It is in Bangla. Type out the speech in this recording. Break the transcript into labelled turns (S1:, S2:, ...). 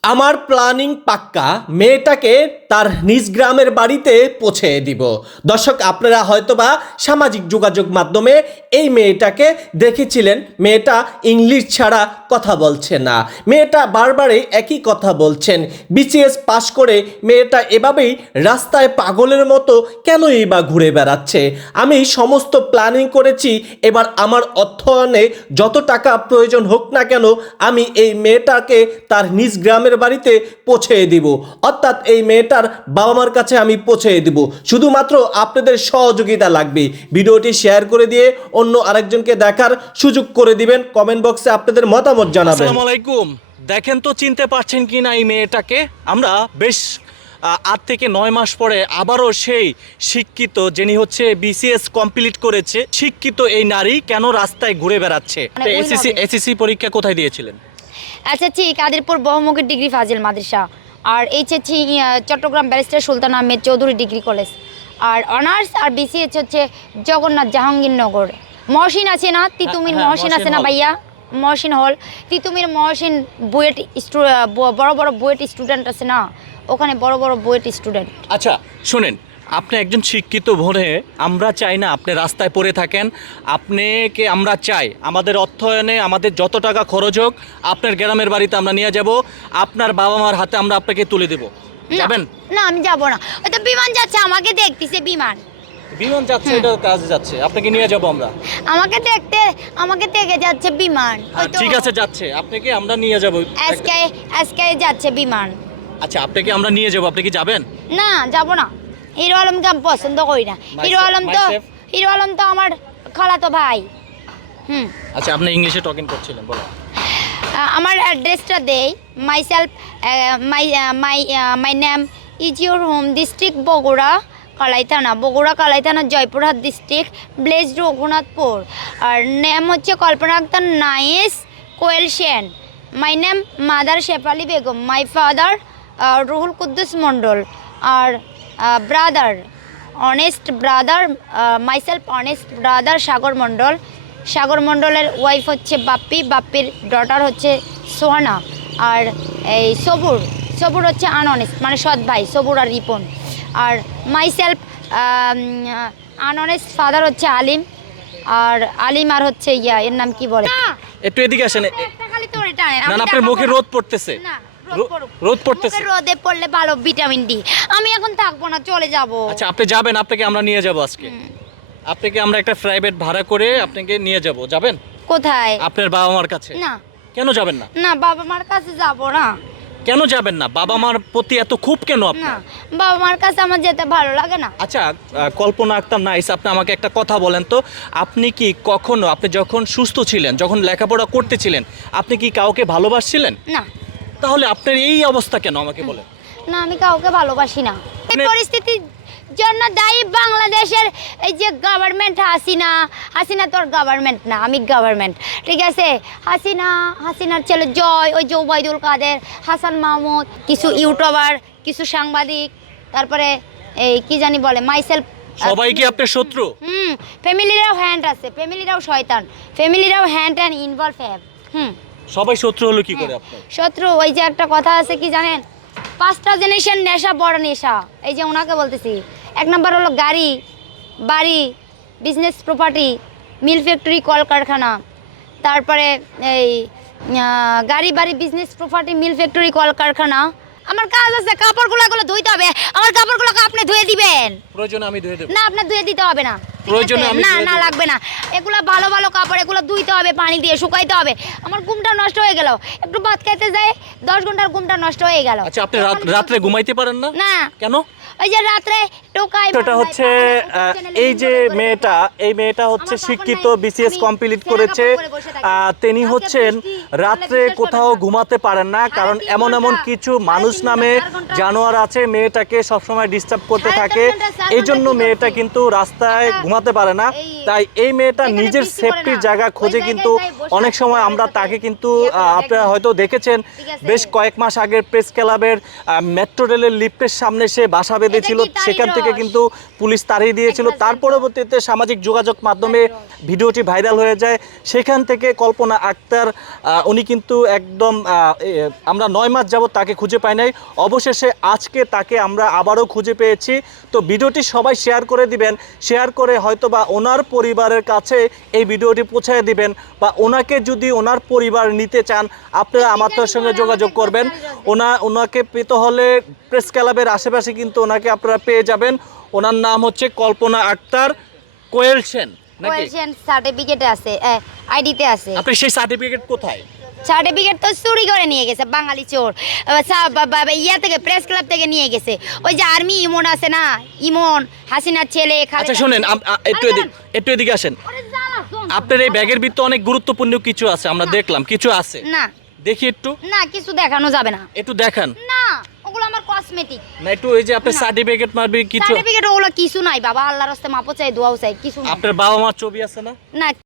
S1: আমার প্ল্যানিং পাক্কা, মেয়েটাকে তার নিজ গ্রামের বাড়িতে পৌঁছে দিব। দর্শক, আপনারা হয়তোবা সামাজিক যোগাযোগ মাধ্যমে এই মেয়েটাকে দেখেছিলেন। মেয়েটা ইংলিশ ছাড়া কথা বলছে না। মেয়েটা বারবারই একই কথা বলছেন। বিসিএস পাশ করে মেয়েটা এভাবেই রাস্তায় পাগলের মতো কেনই বা ঘুরে বেড়াচ্ছে। আমি সমস্ত প্ল্যানিং করেছি, এবার আমার অর্থায়নে যত টাকা প্রয়োজন হোক না কেন আমি এই মেয়েটাকে তার নিজ গ্রামের বাড়িতে পৌঁছে দিব, অর্থাৎ এই মেয়েটার বাবা মার কাছে আমি পৌঁছে দিব। শুধুমাত্র আপনাদের সহযোগিতা লাগবে। ভিডিওটি শেয়ার করে দিয়ে অন্য আরেকজনকে দেখার সুযোগ করে দিবেন। কমেন্ট বক্সে আপনাদের মতামত জানাবেন।
S2: আসসালামু আলাইকুম। দেখেন তো চিনতে পারছেন কি না এই মেয়েটাকে? আমরা বেশ 8 থেকে 9 মাস পরে আবারও সেই শিক্ষিত, যিনি হচ্ছে বিসিএস কমপ্লিট করেছে, শিক্ষিত এই নারী কেন রাস্তায় ঘুরে বেড়াচ্ছে? এসএসসি পরীক্ষা কোথায় দিয়েছিলেন?
S3: এসএসসি কাদিরপুর বহুমুখী ডিগ্রি ফাজিল মাদ্রাসা, আর HSC Chattogram barrister Sultan Ahmed Chowdhury degree college, আর অনার্স আর বিসিএস হচ্ছে জগন্নাথ জাহাঙ্গীরনগর। মহসিন আছে না, তিতুমির মহসিন আছে না ভাইয়া, মহসিন হল, তিতুমির মহসিন বুয়েট, বড় বড় বুয়েট স্টুডেন্ট আছে না, ওখানে বড় বড় বুয়েট স্টুডেন্ট।
S2: আচ্ছা শুনেন, আপনি একজন শিক্ষিত ভোরে আমরা চাই না আপনি রাস্তায় পড়ে থাকেন। আপনাকে আমরা চাই আমাদের অর্থায়নে আমাদের যত টাকা খরচ হোক আপনার গ্রামের বাড়িতে আমরা নিয়ে যাব, আপনার বাবা মার হাতে আমরা আপনাকে তুলে দেব। যাবেন?
S3: না আমি যাব না, ওই তো বিমান যাচ্ছে, আমাকে দেখতেছে বিমান।
S2: বিমান যাচ্ছে, এটা কাজে যাচ্ছে, আপনাকে নিয়ে যাব আমরা।
S3: আমাকে দেখে যাচ্ছে বিমান।
S2: ঠিক আছে, যাচ্ছে, আপনাকে আমরা নিয়ে যাব।
S3: আজকে যাচ্ছে বিমান।
S2: আচ্ছা, আপনাকে আমরা নিয়ে যাব, আপনি কি যাবেন?
S3: না যাব না, হিরো আলমকে আমি পছন্দ করি না। হিরো আলম তো আমার খালাতো ভাই।
S2: আচ্ছা, আপনি ইংলিশে টকিং করছিলেন, বলো।
S3: আমার অ্যাড্রেসটা দেই। Myself, my name is your home district Bogura Kalai থানা, বগুড়া কালাই থানা, জয়পুরহাট ডিস্ট্রিক্ট, ব্লেজ রঘুনাথপুর। আর নেম হচ্ছে Kalpana Akter nice Koel Sen. My name mother Shefali Begum. My father Ruhul Quddus Mondal. আর brother honest brother, myself honest brother Sagar Mondal. Sagar মণ্ডলের ওয়াইফ হচ্ছে বাপ্পি, বাপ্পির ডটার হচ্ছে সোহানা। আর এই সবুর হচ্ছে আনঅনেস্ট, মানে সৎ ভাই, সবুর আর রিপন। আর মাইসেলফ আনঅনেস্ট ফাদার হচ্ছে আলিম। আর আলিম আর হচ্ছে এর নাম কি বলে,
S2: একটু এদিকে আসেন। না না, আপনার মুখে রোদ পড়তেছে। রোদ পড়তেছে,
S3: রোদে পড়লে ভালো ভিটামিন ডি। আমি এখন থাকবো না, চলে যাব।
S2: আচ্ছা, আপনি যাবেন? আপনাকে আমরা নিয়ে যাব আজকে। আপনাকে আমরা একটা প্রাইভেট ভাড়া করে আপনাকে নিয়ে যাব। যাবেন
S3: কোথায়?
S2: আপনার বাবা মার কাছে।
S3: না।
S2: কেন যাবেন না?
S3: না, বাবা মার কাছে যাব না।
S2: কেন যাবেন না? বাবা মার প্রতি এত খুব কেন
S3: না,
S2: আপনার?
S3: বাবা মার কাছে আমার যেতে ভালো লাগে না।
S2: আচ্ছা, কল্পনা আক্তার নাইস, আপনি আমাকে একটা কথা বলেন তো, আপনি কি কখনো, আপনি যখন সুস্থ ছিলেন, যখন লেখাপড়া করতেছিলেন, আপনি কি কাউকে ভালোবাসছিলেন?
S3: না।
S2: তাহলে আপনার এই অবস্থা কেন আমাকে বলেন?
S3: না, আমি কাউকে ভালোবাসি না। এই পরিস্থিতির জন্য দায়ী বাংলাদেশের এই যে গভর্নমেন্ট। হাসিনা তোর গভর্নমেন্ট না, আমি গভর্নমেন্ট, ঠিক আছে? হাসিনার ছেলে জয়, ওই যে ওবায়দুল কাদের, হাসান মাহমুদ, কিছু ইউটিউবার, কিছু সাংবাদিক, তারপরে এই কি জানি বলে মাইসেলফ।
S2: সবাই কি আপনার শত্রু?
S3: ফ্যামিলিরাও হ্যান্ড আছে, ফ্যামিলিরাও শয়তান, ফ্যামিলিরাও হ্যান্ড ইনভলভ হ্যাভ।
S2: সবাই শত্রু হলো কি করে আপনার?
S3: শত্রু, ওই যে একটা কথা আছে কি জানেন, 5টা জিনিসের নেশা বড় নেশা। এই যে ওনাকে বলতেছি, 1 নম্বর হলো গাড়ি, বাড়ি, বিজনেস প্রপার্টি, মিল ফ্যাক্টরি, কলকারখানা। তারপরে এই গাড়ি, বাড়ি, বিজনেস প্রপার্টি, মিল ফ্যাক্টরি, কলকারখানা। আমার কাজ আছে, কাপড়গুলো ধুইতে হবে, আমার কাপড়গুলোকে আপনি ধুয়ে দিবেন।
S2: প্রয়োজনে আমি ধুয়ে দেব।
S3: না, আপনার ধুয়ে দিতে হবে না।
S2: প্রয়োজনে আমি
S3: না না লাগবে না, এগুলো ভালো ভালো কাপড়, এগুলো ধুইতে হবে, পানি দিয়ে শুকাইতে হবে। আমার ঘুমটা নষ্ট হয়ে গেল, একটু ভাত খাইতে যাই 10 ঘন্টার ঘুমটা নষ্ট হয়ে গেল।
S2: আচ্ছা, আপনি রাত্রে ঘুমাইতে পারেন না?
S3: না।
S2: কেন?
S3: ওই যে রাত্রে টোকাই।
S2: এটা হচ্ছে এই যে মেয়েটা হচ্ছে শিক্ষিত, বিসিএস কমপ্লিট করেছে। তিনি হচ্ছেন রাত্রে কোথাও ঘুমাতে পারেন না, কারণ এমন কিছু মানুষ নামে জানোয়ার আছে মেয়েটাকে সবসময় ডিস্টার্ব করতে থাকে। এই জন্য মেয়েটা কিন্তু রাস্তায় ঘুমাতে পারে না। তাই এই মেয়েটা
S3: এখানে
S2: নিজের
S3: বৃষ্টি পড়ে
S2: সেফটির
S3: না।
S2: জায়গা
S3: ওই
S2: খোঁজে
S3: জায়গায়
S2: কিন্তু
S3: যাই বসে
S2: অনেক
S3: আছে,
S2: সময়
S3: ওদের
S2: আমরা
S3: সাথে
S2: তাকে কিন্তু
S3: ইয়ে করে
S2: আপনারা
S3: দেখবেন।
S2: হয়তো দেখেছেন
S3: ঠিক আছে।
S2: বেশ কয়েক মাস আগে প্রেস ক্লাবের মেট্রো রেলের লিফটের সামনে সে বাসা বেঁধেছিল,
S3: এটা কি তারই
S2: সেখান থেকে
S3: রস?
S2: কিন্তু পুলিশ তাড়িয়ে দিয়েছিল।
S3: এক
S2: তার
S3: রাজের
S2: পরবর্তীতে সামাজিক যোগাযোগ মাধ্যমে ভিডিওটি ভাইরাল হয়ে যায়। সেখান থেকে কল্পনা আক্তার উনি কিন্তু একদম আমরা 9 মাস যাবত তাকে খুঁজে পাই নাই, অবশেষে আজকে তাকে আমরা আবারও খুঁজে পেয়েছি। তো ভিডিওটি সবাই শেয়ার করে দিবেন, শেয়ার করে হয়তো বা ওনার পরিবারের কাছে এই ভিডিওটি পৌঁছায় দিবেন, বা ওনাকে যদি ওনার পরিবার নিতে চান আপনারা আমাদের সঙ্গে যোগাযোগ করবেন। ওনাকে পেতে হলে প্রেস ক্লাবের আশেপাশে কিন্তু ওনাকে আপনারা পেয়ে যাবেন। ওনার নাম হচ্ছে কল্পনা আক্তার কোয়েল সেন নাকি?
S3: কোয়েলশন সার্টিফিকেটে আছে, আইডিতে আছে।
S2: আপনি সেই সার্টিফিকেট কোথায়?
S3: সার্টিফিকেট তো চুরি করে নিয়ে গেছে বাঙালি চোর। ইয়া থেকে প্রেস ক্লাব থেকে নিয়ে গেছে। ওই যে আর্মি ইমন আছে না, ইমন হাসিনার ছেলে।
S2: আচ্ছা শোনেন, একটু এদিকে আসেন। আপনার এই ব্যাগের ভিতরে অনেক গুরুত্বপূর্ণ কিছু আছে, আমরা দেখলাম কিছু আছে,
S3: না
S2: দেখি একটু,
S3: না কিছু দেখানো যাবে না।
S2: একটু দেখান
S3: না ওগুলো আমার কসমেটিক।
S2: না, একটু ওই যে আপনার সার্টিফিকেট মারবে কিছু,
S3: সার্টিফিকেট ওগুলো কিছু নাই বাবা, আল্লাহর রাস্তায় মাপো চাই, দোয়াও চাই, কিছু নাই।
S2: আপনার বাবা মার ছবি আছে না?
S3: না